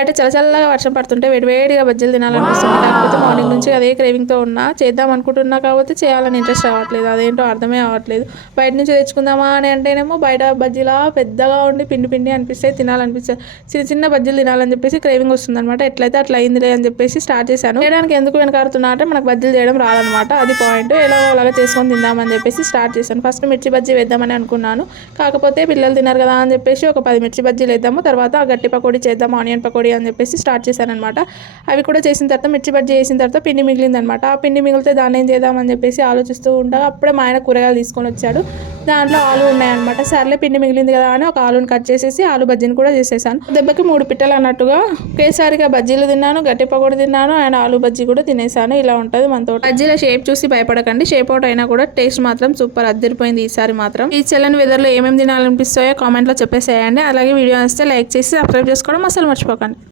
బయట చల్లగా వర్షం పడుతుంటే వేడివేడిగా బజ్జీలు తినాలనిపిస్తుంది. కాకపోతే మార్నింగ్ నుంచి అదే క్రేవింగ్తో ఉన్నా, చేద్దాం అనుకుంటున్నా కాకపోతే చేయాలని ఇంట్రెస్ట్ రావట్లేదు. అదేంటో అర్థమే అవ్వట్లేదు. బయట నుంచి తెచ్చుకుందామా అని అంటేనేమో బయట బజ్జీలా పెద్దగా ఉండి పిండి అనిపిస్తే తినాలనిపిస్తుంది. చిన్న బజ్జీలు తినాలని చెప్పేసి క్రేవింగ్ వస్తుందన్నమాట. ఎట్లయితే అట్లా అయిందిలే అని చెప్పేసి స్టార్ట్ చేశాను. చేయడానికి ఎందుకు వెనకాడుతున్నా అంటే మనకు బజ్జీలు చేయడం రాదనమాట. అది పాయింట్. అలాగా చేసుకొని తిందామని చెప్పేసి స్టార్ట్ చేశాను. ఫస్ట్ మిర్చి బజ్జీ వేద్దామని అనుకున్నాను. కాకపోతే పిల్లలు తిన్నారు కదా అని చెప్పేసి ఒక 10 మిర్చి బజ్జీలు వేద్దాము, తర్వాత గట్టి పకోడీ చేద్దాం, ఆనియన్ పకోడీ అని చెప్పేసి స్టార్ట్ చేశాను అనమాట. అవి కూడా చేసిన తర్వాత మిర్చి బజ్జీ చేసిన తర్వాత పిండి మిగిలిందనమాట. ఆ పిండి మిగిలితే దాన్ని ఏం చేద్దామని చెప్పేసి ఆలోచిస్తూ ఉండగా అప్పుడే మా ఆయన కూరగాయలు తీసుకొని వచ్చాడు. దాంట్లో ఆలు ఉన్నాయన్నమాట. సర్లే పిండి మిగిలింది కదా అని ఒక ఆలుని కట్ చేసేసి ఆలు బజ్జీని కూడా చేసేసాను. దెబ్బకి 3 పిట్టలు అన్నట్టుగా ఒకేసారిగా బజ్జీలు తిన్నాను, గట్టి పకోడీ తిన్నాను అండ్ ఆలు బజ్జీ కూడా తినేసాను. ఇలా ఉంటుంది మనతో. బజ్జీల షేప్ చూసి భయపడకండి. షేప్ అవుట్ అయినా కూడా టేస్ట్ మాత్రం సూపర్ అద్దరిపోయింది ఈసారి మాత్రం. ఈ చల్లని వెదర్లో ఏమేమి తినాలనిపిస్తాయో కామెంట్లో చెప్పేసేయండి. అలాగే వీడియో వస్తే లైక్ చేసి సబ్స్క్రైబ్ చేసుకోవడం అసలు మర్చిపోకండి.